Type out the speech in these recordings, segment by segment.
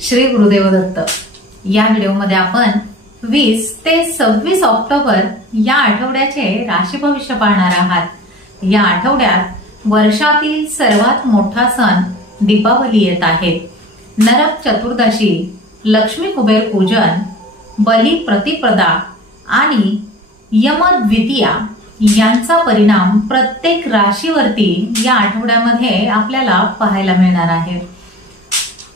श्री गुरुदेव दत्त। या व्हिडिओमध्ये आपण 20 ते 26 ऑक्टोबर या आठवड्याचे राशी भविष्य पाहणार आहात। या आठवड्यात वर्षातील सर्वात मोठा सण दीपावली येत आहे। नरक चतुर्दशी, लक्ष्मी कुबेर पूजन, बली प्रतिपदा आणि यम द्वितीया यांचा परिणाम प्रत्येक राशीवरती या आठवड्यामध्ये आपल्याला पाहायला मिळणार आहे।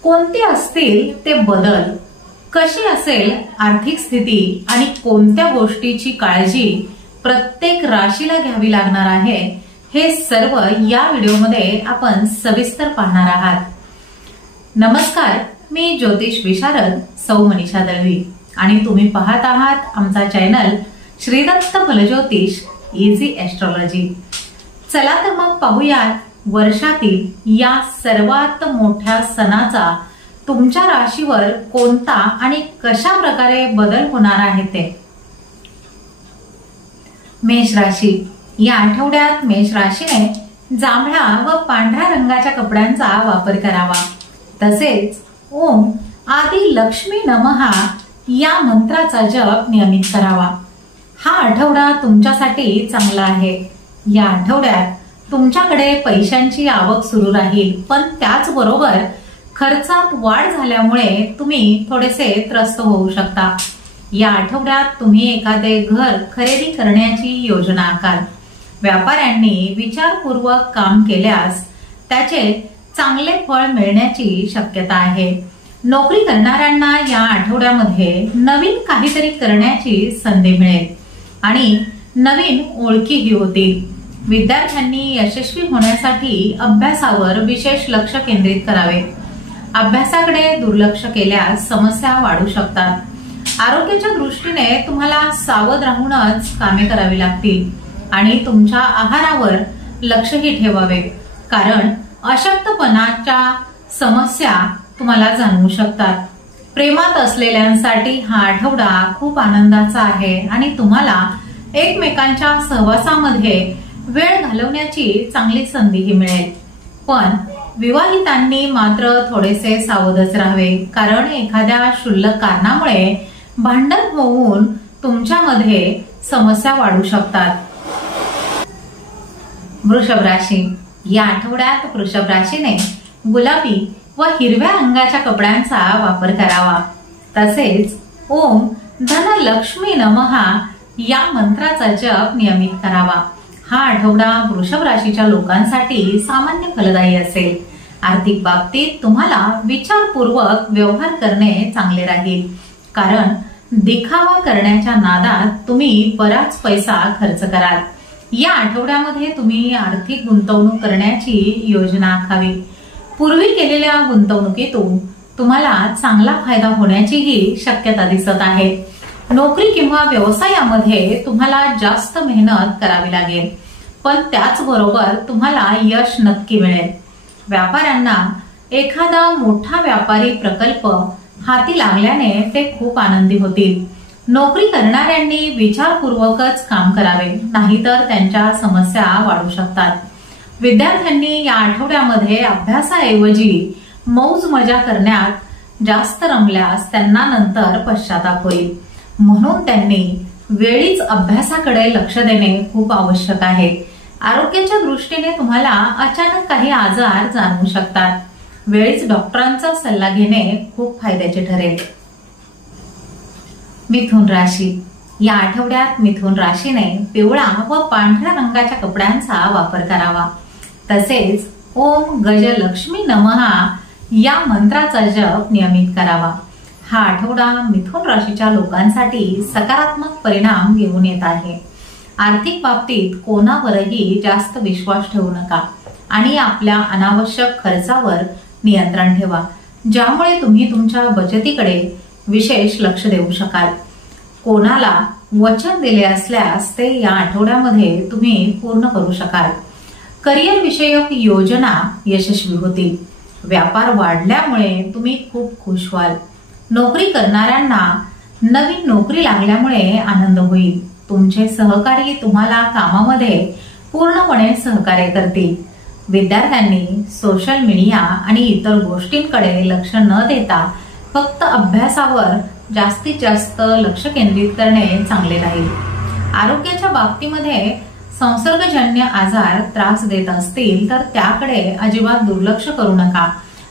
कोणते असतील ते बदल, कशी असेल आर्थिक स्थिती आणि कोणत्या गोष्टीची काळजी प्रत्येक राशीला घ्यावी लागणार आहे, हे सर्व या व्हिडिओमध्ये आपण सविस्तर पाहणार आहात। नमस्कार, मी ज्योतिष विशारद सौ मनीषा दळवी आणि तुम्ही पाहत आहात आमचा channel Shri Datta Phaljyotish easy astrology. चला तर मग पाहूयात वर्षातील या सर्वात मोठ्या सणाचा तुमच्या राशीवर कोणता आणि कशा प्रकारे बदल होणार आहे ते। मेष राशी। या आठवड्यात मेष राशीने जांभळा व पांढऱ्या रंगाच्या कपड्यांचा वापर करावा। तसेच ओम आदि लक्ष्मी नमः या मंत्राचा जप नियमित करावा। हा आठवडा तुमच्यासाठी चांगला आहे। या आठवड्यात तुमच्याकडे पैशांची आवक सुरू राहील, पण त्याचबरोबर खर्चात वाढ झाल्यामुळे तुम्ही थोडेसे त्रस्त होऊ शकता। या आठवड्यात तुम्ही एखादे घर खरेदी करण्याची योजना आखाल। व्यापाऱ्यांनी विचारपूर्वक काम केल्यास त्याचे चांगले फळ मिळण्याची शक्यता आहे। नोकरी करणाऱ्यांना या आठवड्यामध्ये नवीन काहीतरी करण्याची संधी मिळेल आणि नवीन ओळखीही होतील। विद्यार्थ्यांनी यशस्वी होण्यासाठी अभ्यासावर विशेष लक्ष केंद्रित करावे। अभ्यासाकडे दुर्लक्ष केल्यास समस्या वाढू शकतात। आरोग्याच्या दृष्टीने तुम्हाला सावध राहूनच कामे करावी लागतील आणि तुमच्या आहारावर लक्षही ठेवावे, कारण अशक्तपणाच्या समस्या तुम्हाला जाणवू शकतात। प्रेमात असलेल्यांसाठी हा आठवडा खूप आनंदाचा आहे आणि तुम्हाला एकमेकांच्या सहवासामध्ये वेळ घालवण्याची चांगली संधीही मिळेल। पण विवाहितांनी मात्र थोडेसे सावधच राहावे, कारण एखाद्या क्षुल्लक कारणामुळे भांडण होऊन तुमच्यामध्ये समस्या वाढू शकतात। वृषभ राशी। या आठवड्यात वृषभ राशीने गुलाबी व हिरव्या रंगाच्या कपड्यांचा वापर करावा। तसेच ओम धन लक्ष्मी नमः या मंत्राचा जप नियमित करावा। हा आठवडा वृषभ राशीच्या लोकांसाठी सामान्य फलदायी असेल। आर्थिक बाबतीत तुम्हाला विचारपूर्वक व्यवहार करणे चांगले राहील, कारण दिखावा करण्याच्या नादात तुम्ही बराच पैसा खर्च कराल। या आठवड्यामध्ये तुम्ही आर्थिक गुंतवणूक करण्याची योजना आखावी। पूर्वी केलेल्या गुंतवणुकीतून तुम्हाला चांगला फायदा होण्याचीही शक्यता दिसत आहे। नोकरी किंवा व्यवसायामध्ये तुम्हाला जास्त मेहनत करावी लागेल, पण त्याचबरोबर तुम्हाला यश नक्की मिळेल। व्यापाऱ्यांना एखादा मोठा व्यापारी प्रकल्प हाती लागल्याने ते खूप आनंदी होतील। नोकरी करणाऱ्यांनी विचारपूर्वकच काम करावे, नाहीतर त्यांच्या समस्या वाढू शकतात। विद्यार्थ्यांनी या आठवड्यामध्ये अभ्यासाऐवजी मौज मजा करण्यात जास्त रमल्यास त्यांना नंतर पश्चाताप होईल, म्हणून त्यांनी वेळीच अभ्यासाकडे लक्ष देणे खूप आवश्यक आहे। आरोग्याच्या दृष्टीने तुम्हाला अचानक काही आजार जाणवू शकतात। वेळीच डॉक्टरांचा सल्ला घेणे खूप फायद्याचे ठरेल। मिथुन राशी। या आठवड्यात मिथुन राशीने पिवळा व पांढऱ्या रंगाच्या कपड्यांचा वापर करावा। तसेच ओम गज लक्ष्मी नमः या मंत्राचा जप नियमित करावा। हा आठवडा मिथुन राशीच्या लोकांसाठी सकारात्मक परिणाम घेऊन येत आहे। आर्थिक बाबतीत कोणावरही जास्त विश्वास ठेवू नका आणि आपल्या अनावश्यक खर्चावर नियंत्रण ठेवा, ज्यामुळे तुम्ही तुमच्या बचतीकडे विशेष लक्ष देऊ शकाल। कोणाला वचन दिले असल्यास ते या आठवड्यामध्ये तुम्ही पूर्ण करू शकाल। करिअर विषयक योजना यशस्वी होतील। व्यापार वाढल्यामुळे तुम्ही खूप खुश व्हाल। नोकरी करणाऱ्यांना नवीन नोकरी लागल्यामुळे आनंद होईल। तुमचे सहकारी तुम्हाला कामामध्ये पूर्णपणे सहकार्य करतील। विद्यार्थ्यांनी सोशल मीडिया आणि इतर गोष्टींकडे लक्ष न देता फक्त अभ्यासावर जास्तीत जास्त लक्ष केंद्रित करणे चांगले राहील. आरोग्याच्या बाबतीमध्ये संसर्गजन्य आजार त्रास देत असतील तर त्याकडे अजिबात दुर्लक्ष करू नका.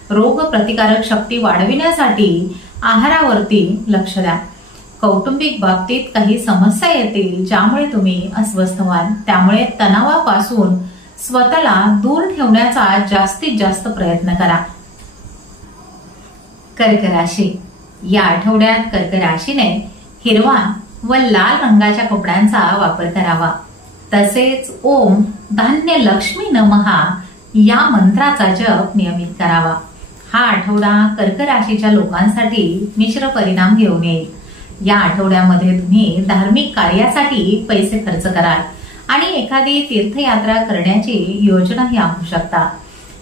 रोग प्रतिकारक शक्ती वाढविण्यासाठी आहारावरती लक्ष द्या. कौटुंबिक बाबतीत काही समस्या येतील ज्यामुळे तुम्ही अस्वस्थ व्हाल. त्यामुळे तणावापासून स्वतःला दूर ठेवण्याचा जास्तीत जास्त प्रयत्न करा. कर्क राशी. या आठवड्यात कर्क राशीने हिरवा व लाल रंगाच्या कपड्यांचा वापर करावा. तसेच ओम धान्य लक्ष्मी नमः या मंत्राचा जप नियमित करावा. हा आठवडा कर्क राशीच्या लोकांसाठी मिश्र परिणाम घेऊन येईल. या आठवड्यामध्ये तुम्ही धार्मिक कार्यासाठी पैसे खर्च कराल आणि एखादी तीर्थयात्रा करण्याची योजनाही आखू शकता.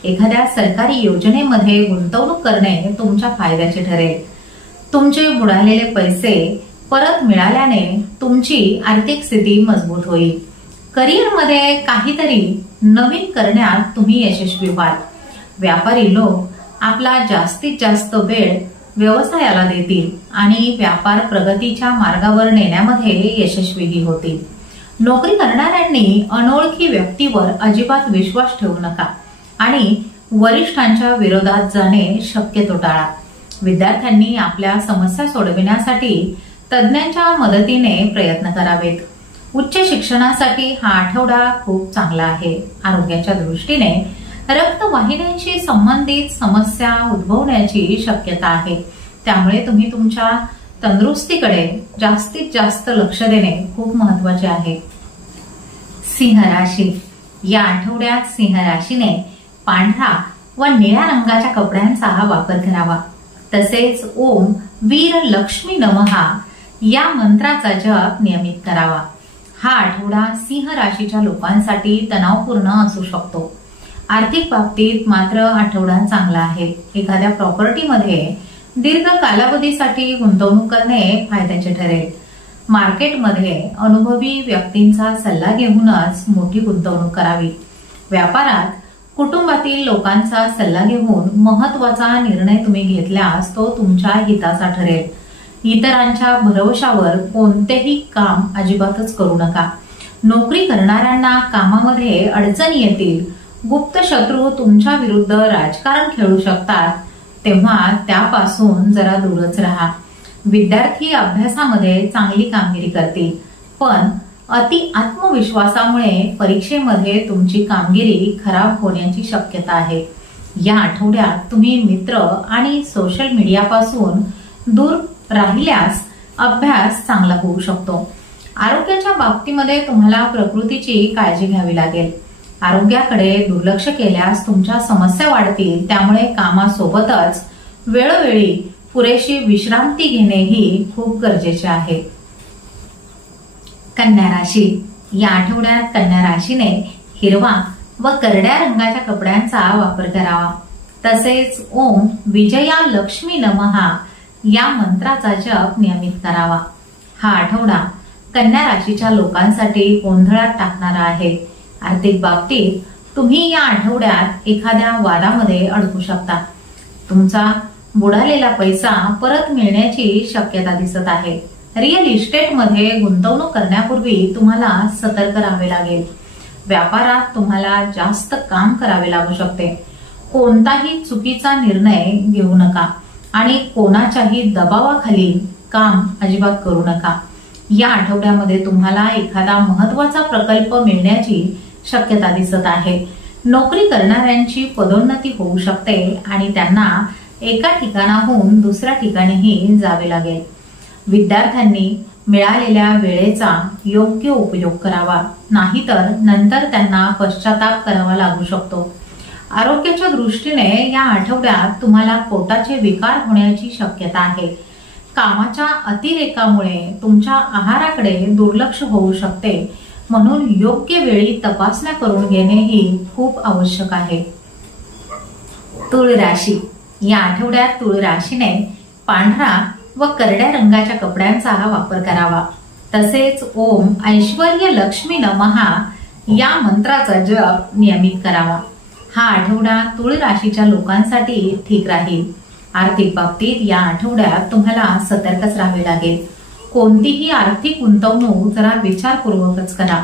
एखाद्या सरकारी योजनेमध्ये गुंतवणूक करणे तुमच्या फायद्याचे ठरेल. तुमचे बुडालेले पैसे परत मिळाल्याने तुमची आर्थिक स्थिती मजबूत होईल. करिअरमध्ये काहीतरी नवीन करण्यात तुम्ही यशस्वी व्हाल. व्यापारी लोक आपला जास्तीत जास्त वेळ व्यवसायाला देतील आणि व्यापार प्रगतीच्या मार्गावर नेण्यामध्ये यशस्वीही होतील. नोकरी करणाऱ्यांनी अनोळखी व्यक्तीवर अजिबात विश्वास ठेवू नका आणि वरिष्ठांच्या विरोधात जाणे शक्यतो टाळा. विद्यार्थ्यांनी आपल्या समस्या सोडविण्यासाठी तज्ञांच्या मदतीने प्रयत्न करावेत. उच्च शिक्षणासाठी हा आठवडा खूप चांगला आहे. आरोग्याच्या दृष्टीने रक्तवाहिन्यांशी संबंधित समस्या उद्भवण्याची शक्यता आहे. त्यामुळे तुम्ही तुमच्या तंदुरुस्तीकडे जास्तीत जास्त लक्ष देणे खूप महत्वाचे आहे. सिंह राशी. या आठवड्यात सिंह राशीने पांढरा व निळ्या रंगाच्या कपड्यांचा वापर करावा. तसेच ओम वीर लक्ष्मी नमः या मंत्राचा जप नियमित करावा. हा आठवडा सिंह राशीच्या लोकांसाठी तणावपूर्ण असू शकतो. आर्थिक बाबतीत मात्र आठवडा चांगला आहे. एखाद्या प्रॉपर्टीमध्ये दीर्घ कालावधीसाठी गुंतवणूक करणे फायद्याचे ठरेल. मार्केटमध्ये अनुभवी व्यक्तींचा सल्ला घेऊनच मोठी गुंतवणूक करावी. व्यापारात कुटुंबातील लोकांचा सल्ला घेऊन महत्वाचा निर्णय तुम्ही घेतल्यास तो तुमच्या हिताचा ठरेल. इतरांच्या भरवशावर कोणतेही काम अजिबातच करू नका. नोकरी करणाऱ्यांना कामामध्ये अडचणी येतील. गुप्त शत्रू तुमच्या विरुद्ध राजकारण खेळू शकतात, तेव्हा त्यापासून जरा दूरच राहा. विद्यार्थी अभ्यासामध्ये चांगली कामगिरी करतील, पण अति आत्मविश्वासामुळे परीक्षेमध्ये तुमची कामगिरी खराब होण्याची शक्यता आहे. या आठवड्यात तुम्ही मित्र आणि सोशल मीडियापासून दूर राहिल्यास अभ्यास चांगला होऊ शकतो. आरोग्याच्या बाबतीमध्ये तुम्हाला प्रकृतीची काळजी घ्यावी लागेल. आरोग्याकडे दुर्लक्ष केल्यास तुमच्या समस्या वाढतील. त्यामुळे कामासोबतच वेळोवेळी पुरेशी विश्रांती घेणेही खूप गरजेचे आहे. कन्या राशी. या आठवड्यात कन्या राशीने हिरवा व करड्या रंगाच्या कपड्यांचा वापर करावा. तसेच ओम विजया लक्ष्मी नमः या मंत्राचा जप नियमित करावा. हा आठवडा कन्या राशीच्या लोकांसाठी गोंधळात टाकणारा आहे. आर्थिक बाबतीत तुम्ही या आठवड्यात एखाद्या वादामध्ये अडकू शकता. तुमचा बुडालेला पैसा परत मिळण्याची शक्यता दिसत आहे. रिअल इस्टेटमध्ये गुंतवणूक करण्यापूर्वी तुम्हाला सतर्क राहावे लागेल. व्यापारात तुम्हाला जास्त काम करावे लागू शकते. कोणताही चुकीचा निर्णय घेऊ नका आणि कोणाच्याही दबावाखाली काम अजिबात करू नका. या आठवड्यामध्ये तुम्हाला एखादा महत्वाचा प्रकल्प मिळण्याची शक्यता दिसत आहे. नोकरी करणाऱ्यांची पदोन्नती होऊ शकते आणि त्यांना एका ठिकाणाहून दुसऱ्या ठिकाणीही जावे लागेल. विद्यार्थ्यांनी मिळालेल्या वेळेचा योग्य उपयोग करावा, नाहीतर नंतर त्यांना पश्चाताप करावा लागू शकतो. आरोग्याच्या दृष्टीने या आठवड्यात तुम्हाला पोटाचे विकार होण्याची शक्यता आहे. कामाच्या अतिरेकामुळे तुमच्या आहाराकडे दुर्लक्ष होऊ शकते, म्हणून योग्य वेळी तपासण्या करून घेणेही खूप आवश्यक आहे. तुळ राशी. या आठवड्यात तुळ राशीने पांढरा व करड्या रंगाच्या कपड्यांचा वापर करावा. तसेच ओम ऐश्वर्य लक्ष्मी नमः या मंत्राचा जप नियमित करावा. हा आठवडा तुळ राशीच्या लोकांसाठी ठीक राहील. आर्थिक बाबतीत या आठवड्यात तुम्हाला सतर्कच राहावे लागेल. कोणतीही आर्थिक गुंतवणूक जरा विचारपूर्वकच करा.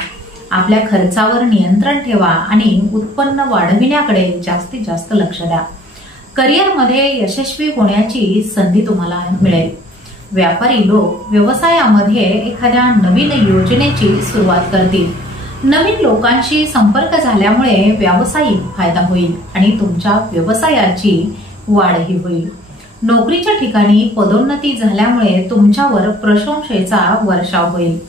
आपल्या खर्चावर नियंत्रण ठेवा आणि उत्पन्न वाढविण्याकडे जास्तीत जास्त लक्ष द्या. करिअरमध्ये यशस्वी होण्याची संधी तुम्हाला मिळेल. व्यापारी लोक व्यवसायामध्ये एखाद्या नवीन योजनेची सुरुवात करतील. नवीन लोकांशी संपर्क झाल्यामुळे व्यावसायिक फायदा होईल आणि तुमच्या व्यवसायाची वाढही होईल. नोकरीच्या ठिकाणी पदोन्नती झाल्यामुळे तुमच्यावर प्रशंसेचा वर्षाव होईल.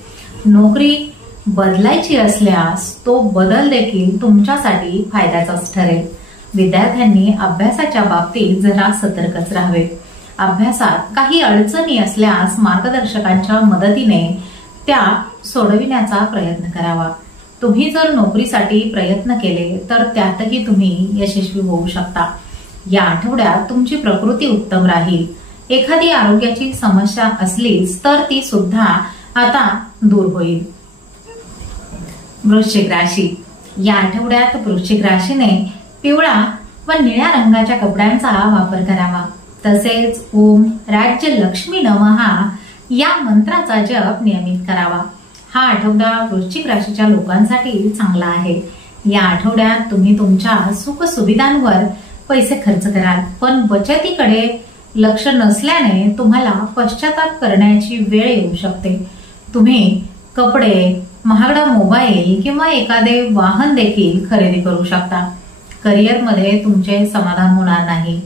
नोकरी बदलायची असल्यास तो बदल देखील तुमच्यासाठी फायद्याचाच ठरेल. विद्यार्थ्यांनी अभ्यासाच्या बाबतीत जरा सतर्कच राहावे. अभ्यासात काही अडचणी असल्यास मार्गदर्शकांच्या मदतीने त्या सोडविण्याचा प्रयत्न करावा. तुम्ही जर नोकरीसाठी प्रयत्न केले तर त्यातही तुम्ही यशस्वी होऊ शकता. या आठवड्यात तुमची प्रकृती उत्तम राहील. एखादी आरोग्याची समस्या असलीच तर ती सुद्धा आता दूर होईल. वृश्चिक राशी. या आठवड्यात वृश्चिक राशीने पिवळा व निळ्या रंगाच्या कपड्यांचा वापर करावा. तसेच ओम राज्य लक्ष्मी नमः या मंत्राचा जप नियमित करावा. हा आठवडा वृश्चिक राशीच्या लोकांसाठी चांगला आहे. या आठवड्यात तुम्ही तुमच्या सुख सुविधांवर पैसे खर्च कराल, पण बचतीकडे लक्ष नसल्याने तुम्हाला पश्चाताप करण्याची वेळ येऊ शकते. तुम्ही कपडे, महागडा मोबाईल किंवा एखादे वाहन देखील खरेदी करू शकता. करिअरमध्ये तुमचे समाधान होणार नाही.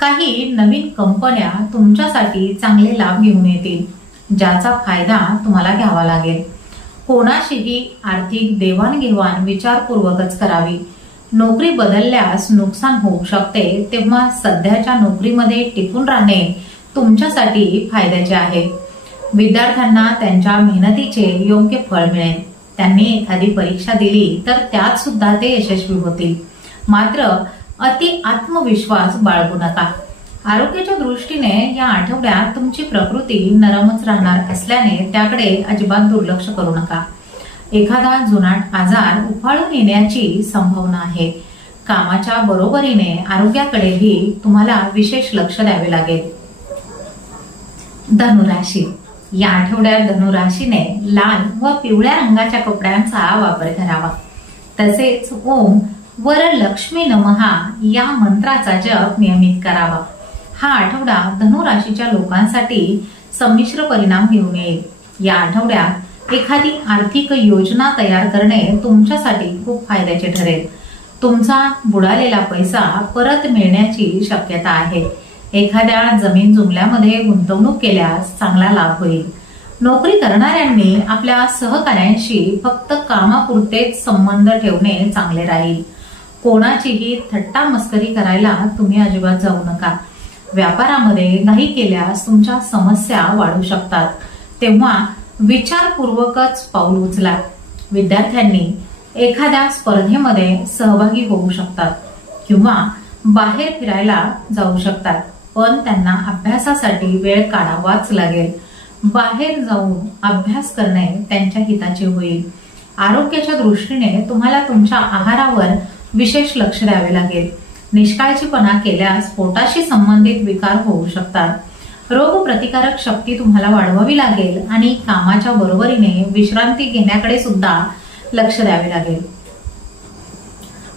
काही नवीन कंपन्या तुमच्यासाठी चांगले लाभ घेऊन येतील, ज्याचा फायदा तुम्हाला घ्यावा लागेल. कोणाशीही आर्थिक देवाणघेवाण विचारपूर्वकच करावी. नोकरी बदलल्यास नुकसान होऊ शकते, तेव्हा सध्याच्या नोकरीमध्ये टिकून राहणे तुमच्यासाठी फायद्याचे आहे. विद्यार्थ्यांना त्यांच्या मेहनतीचे योग्य फळ मिळेल. त्यांनी एखादी परीक्षा दिली तर त्यात सुद्धा ते यशस्वी होतील. मात्र अति आत्मविश्वास बाळगू नका. आरोग्याच्या दृष्टीने या आठवड्यात तुमची प्रकृती नरमच राहणार असल्याने त्याकडे अजिबात दुर्लक्ष करू नका. एखादा जुनाट आजार उफाळून येण्याची संभावना आहे. कामाच्या बरोबरीने आरोग्याकडेही तुम्हाला विशेष लक्ष द्यावे लागेल. धनुराशी. या आठवड्यात धनुराशीने लाल व पिवळ्या रंगाच्या कपड्यांचा वापर करावा. तसेच ओम वर लक्ष्मी नमः या मंत्राचा जप नियमित करावा. हा आठवडा धनुराशीच्या लोकांसाठी संमिश्र परिणाम घेऊन येईल. या आठवड्यात एखादी आर्थिक योजना तयार करणे तुमच्यासाठी खूप फायद्याचे ठरेल. तुमचा बुडालेला पैसा परत मिळण्याची शक्यता आहे. एखाद्या जमीन जुमल्यामध्ये गुंतवणूक केल्यास चांगला लाभ होईल. नोकरी करणाऱ्यांनी आपल्या सहकाऱ्यांशी फक्त कामापुरतेच संबंध ठेवणे चांगले राहील. कोणाचीही थट्टा मस्करी करायला तुम्ही अजिबात जाऊ नका. व्यापारामध्ये घाई केल्यास तुमच्या समस्या वाढू शकतात, तेव्हा विचारपूर्वकच पाऊल उचला. विद्यार्थ्यांनी एखाद्या स्पर्धेमध्ये सहभागी होऊ शकतात किंवा बाहेर फिरायला जाऊ शकतात, पण त्यांना अभ्यासासाठी वेळ काढावाच लागेल. बाहेर जाऊन अभ्यास करणे त्यांच्या हिताचे होईल. आरोग्याच्या दृष्टीने तुम्हाला तुमच्या आहारावर विशेष लक्ष द्यावे लागेल. निष्काळजीपणा केल्यास पोटाशी संबंधित विकार होऊ शकतात. रोग प्रतिकारक शक्ती तुम्हाला वाढवावी लागेल आणि कामाच्या बरोबरीने विश्रांती घेण्याकडे सुद्धा लक्ष द्यावे लागेल.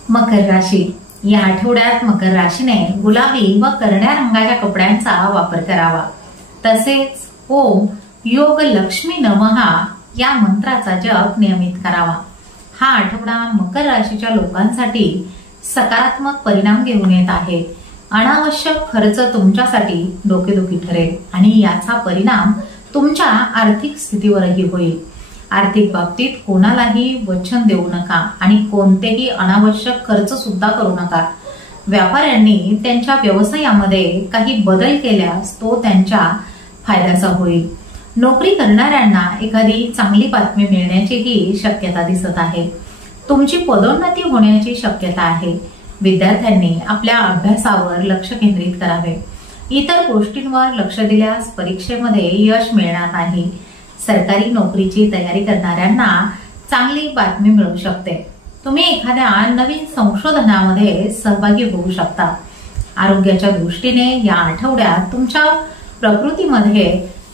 मकर राशी. या आठवड्यात मकर राशीने गुलाबी व करड्या रंगाच्या कपड्यांचा वापर करावा. तसेच ओम योग लक्ष्मी नमः या मंत्राचा जप नियमित करावा. हा आठवडा मकर राशीच्या लोकांसाठी सकारात्मक परिणाम घेऊन येत आहे. अनावश्यक खर्च तुमच्यासाठी डोकेदुखी ठरेल आणि याचा परिणाम तुमच्या आर्थिक स्थितीवरही होईल. आर्थिक बाबतीत कोणालाही वचन देऊ नका आणि कोणतेही अनावश्यक खर्च सुद्धा करू नका. व्यापाऱ्यांनी त्यांच्या व्यवसायामध्ये काही बदल केल्यास तो त्यांच्या फायद्याचा होईल. नोकरी करणाऱ्यांना एखादी चांगली बातमी मिळण्याचीही शक्यता दिसत आहे. तुमची पदोन्नती होण्याची शक्यता आहे. विद्यार्थ्यांनी आपल्या अभ्यासावर लक्ष केंद्रित करावे. इतर गोष्टींवर लक्ष दिल्यास परीक्षेमध्ये यश मिळणार नाही. सरकारी नोकरीची तयारी करणाऱ्यांना चांगली बातमी मिळू शकते. तुम्ही एखाद्या नवीन संशोधनामध्ये सहभागी होऊ शकता. आरोग्याच्या दृष्टीने या आठवड्यात तुमच्या प्रकृतीमध्ये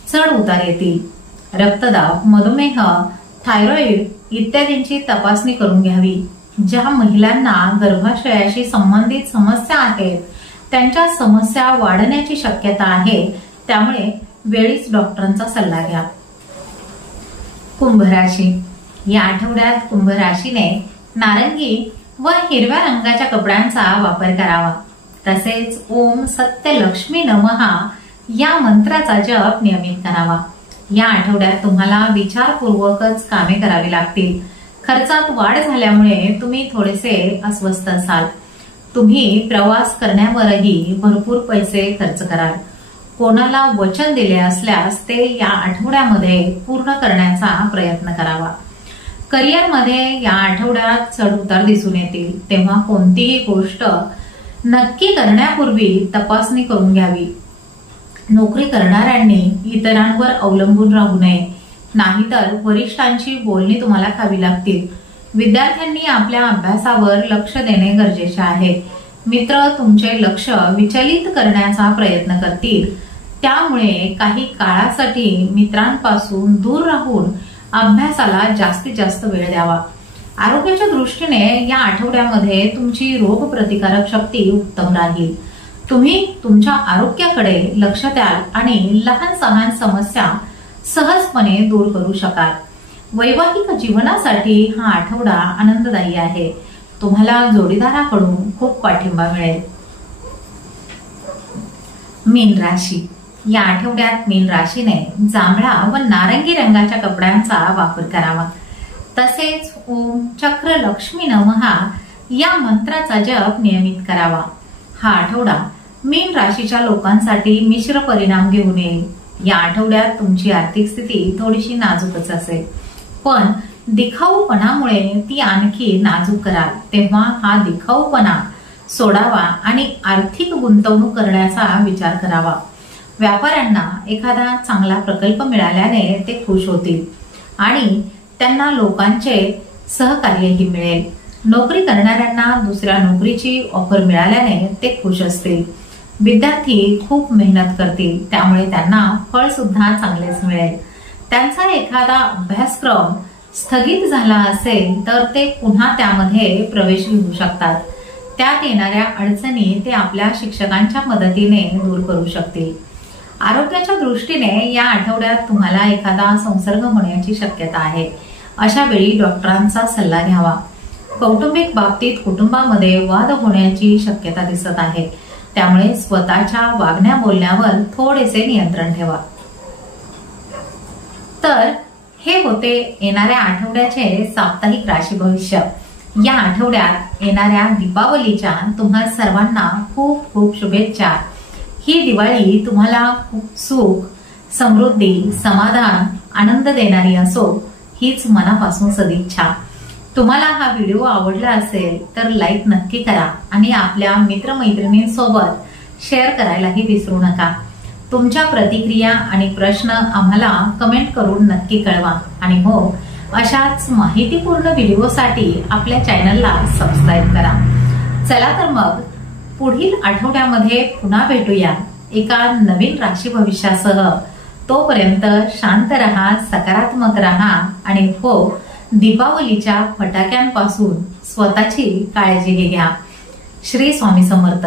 चढ उतार येतील। रक्तदाब, मधुमेह, थायरॉइड इत्यादींची तपासणी करून घ्यावी। ज्या महिलांना गर्भाशयाशी संबंधित समस्या आहेत त्यांच्या समस्या वाढण्याची शक्यता आहे, त्यामुळे वेळीच डॉक्टरांचा सल्ला घ्या। कुंभ राशी, या आठवड्यात कुंभ राशीने नारंगी व हिरव्या रंगाच्या कपड्यांचा वापर करावा। तसेच ओम सत्य लक्ष्मी नमः या मंत्राचा जप नियमित करावा। या आठवड्यात तुम्हाला विचारपूर्वकच कामे करावी लागतील। खर्चात वाढ झाल्यामुळे तुम्ही थोडेसे अस्वस्थ असाल। तुम्ही प्रवास करण्यावरही भरपूर पैसे खर्च कराल। कोणाला वचन दिले असल्यास ते या आठवड्यामध्ये पूर्ण करण्याचा प्रयत्न करावा। करिअरमध्ये या आठवड्यात चढउतार दिसून येतील, तेव्हा कोणतीही गोष्ट नक्की करण्यापूर्वी तपासणी करून घ्यावी। नोकरी करणाऱ्यांनी इतरांवर अवलंबून राहू नये, नाहीतर वरिष्ठांची बोलणी तुम्हाला खावी लागतील। विद्यार्थ्यांनी आपल्या अभ्यासावर लक्ष देणे गरजेचे आहे। मित्र तुमचे लक्ष विचलित करण्याचा प्रयत्न करतील, त्यामुळे काही काळासाठी मित्रांपासून दूर राहून अभ्यासाला जास्तीत जास्त वेळ द्यावा। आरोग्याच्या दृष्टीने या आठवड्यामध्ये तुमची रोगप्रतिकारक शक्ती उत्तम राहील। तुम्ही तुमच्या आरोग्याकडे लक्ष द्याल आणि लहान सहान समस्या सहजपणे दूर करू शकाल। वैवाहिक जीवनासाठी हा आठवडा आनंददायी आहे। तुम्हाला जोडीदाराकडून खूप पाठिंबा मिळेल। मीन राशी, या आठवड्यात मीन राशीने जांभळा व नारंगी रंगाच्या कपड्यांचा वापर करावा। तसेच ओम चक्र लक्ष्मी नमः या मंत्राचा जप नियमित करावा। हा आठवडा मीन राशीच्या लोकांसाठी मिश्र परिणाम घेऊन येईल। या आठवड्यात तुमची आर्थिक स्थिती थोडीशी नाजूकच असेल, पण दिखाऊपणामुळे ती आणखी नाजूक कराल। तेव्हा हा दिखाऊपणा सोडावा आणि आर्थिक गुंतवणूक करण्याचा विचार करावा। व्यापाऱ्यांना एखादा चांगला प्रकल्प मिळाल्याने ते खुश होतील आणि त्यांना लोकांचे सहकार्यही मिळेल। नोकरी करणाऱ्यांना दुसऱ्या नोकरीची ऑफर मिळाल्याने ते खुश असतील। विद्यार्थी खूप मेहनत करतील, त्यामुळे त्यांना फळ सुद्धा चांगलेच मिळेल। त्यांचा एखादा अभ्यासक्रम स्थगित झाला असेल तर ते पुन्हा त्यामध्ये प्रवेश घेऊ शकतात। त्यात येणाऱ्या अडचणी ते आपल्या शिक्षकांच्या मदतीने दूर करू शकतील। आरोग्याच्या दृष्टीने या आठवड्यात तुम्हाला एखादा संसर्ग होण्याची शक्यता आहे। अशा वेळी डॉक्टरांचा सल्ला घ्यावा। कौटुंबिक बाबतीत कुटुंबामध्ये वाद होण्याची शक्यता दिसत आहे, त्यामुळे स्वतःच्या वागण्या बोलण्यावर थोडेसे नियंत्रण ठेवा। तर हे होते येणाऱ्या आठवड्याचे साप्ताहिक राशी भविष्य। या आठवड्यात येणाऱ्या दीपावलीच्या तुम्हा सर्वांना खूप खूप शुभेच्छा। ही दिवाळी तुम्हाला खूप सुख, समृद्धी, समाधान, आनंद देणारी असो, हीच मनापासून सदिच्छा। तुम्हाला हा व्हिडिओ आवडला असेल तर लाईक नक्की करा आणि आपल्या मित्रमैत्रिणींसोबत शेअर करायलाही विसरू नका। तुमच्या प्रतिक्रिया आणि प्रश्न आम्हाला कमेंट करून नक्की कळवा आणि हो, अशाच माहितीपूर्ण व्हिडिओसाठी आपल्या चॅनलला सबस्क्राईब करा। चला तर मग पुढील आठवड्यामध्ये पुन्हा भेटूया एका नवीन राशी भविष्यासह। तोपर्यंत शांत रहा, सकारात्मक रहा आणि हो, दीपावलीच्या फटाक्यांपासून स्वतःची काळजी घ्या। श्री स्वामी समर्थ।